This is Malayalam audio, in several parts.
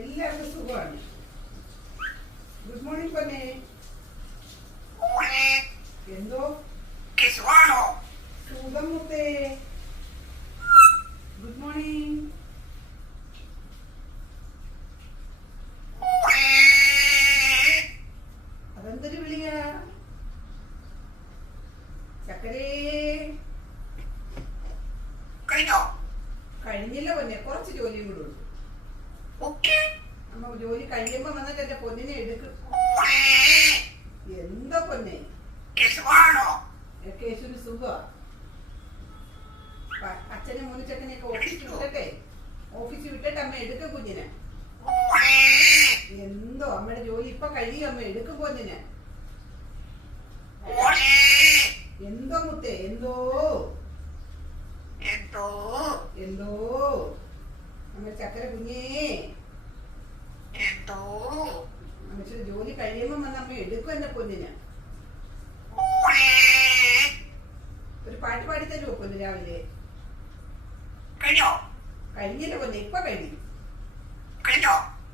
എല്ലാവർക്കും സുഖമാണ്. ഗുഡ് മോർണിംഗ് പൊന്നെ. എന്തോ സുഖം മുത്തേ. Good morning. അതെന്തൊരു വിളിയാ? ചക്കരേ കഴിഞ്ഞില്ല പൊന്നെ, കുറച്ച് ജോലിയും കൂടെ ഉണ്ട്. അമ്മ ജോലി കഴിയുമ്പോ വന്നിട്ട് എന്റെ പൊന്നിനെ എടുക്കും. എന്താ പൊന്നെ? കേശുവിന് സുഖമാ. അച്ഛനെ മുനിച്ചക്കനെയൊക്കെ ഓഫീസിൽ വിട്ടിട്ട് അമ്മ എടുക്കും കുഞ്ഞിനെ. എന്തോ അമ്മയുടെ ജോലി ഇപ്പൊ കഴിയും. അമ്മ എടുക്കും പൊന്നിനെ. എന്തോ മുത്തേ? എന്തോ എന്തോ അമ്മ ചക്കര കുഞ്ഞേ. അമ്മച്ചിയുടെ ജോലി കഴിയുമ്പോ വന്ന് അമ്മ എടുക്കും എന്റെ പൊന്നിന്. ഒരു പാട്ട് പാടി തരുമോ പൊന്ന് രാവിലെ? കഴിഞ്ഞില്ല പൊന്നെ, ഇപ്പൊ കഴിഞ്ഞു.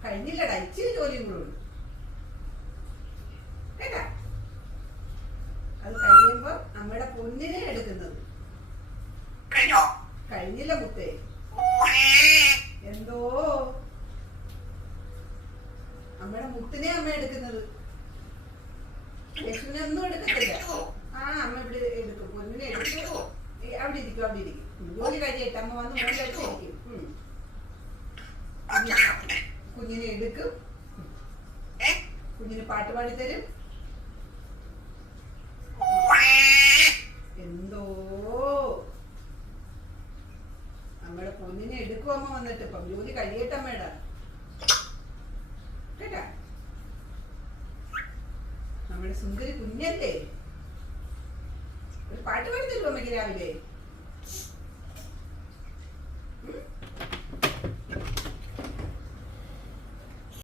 കഴിഞ്ഞില്ലടാ, ഇച്ചിരി ജോലിയും കൂടെ ഉണ്ട് കേട്ടാ. അത് കഴിയുമ്പോ അമ്മയുടെ പൊന്നിനെ എടുക്കുന്നത്. കഴിഞ്ഞില്ല മുത്തേ. എന്തോ അമ്മയുടെ മുത്തിനെ അമ്മ എടുക്കുന്നത്. യേശുവിനെ ഒന്നും എടുക്കത്തില്ല. ആ അമ്മ ഇവിടെ എടുക്കും, പൊന്നിനെ എടുക്കും. അവിടെ ഇരിക്കും, അവിടെ ഇരിക്കും. ജോലി കഴിയട്ടെ, അമ്മ വന്ന് മുകളിലിരിക്കും. കുഞ്ഞിനെ എടുക്കും, കുഞ്ഞിന് പാട്ട് പാടിത്തരും. എന്തോ അമ്മയുടെ പൊന്നിനെ എടുക്കും അമ്മ വന്നിട്ട്. ഇപ്പം ജോലി കഴിയട്ടെ അമ്മയുടെ കേട്ടാ. നമ്മുടെ സുന്ദരി കുഞ്ഞല്ലേ. ഒരു പാട്ട് പാടി തരുമോ അമ്മയ്ക്ക് രാവിലെ?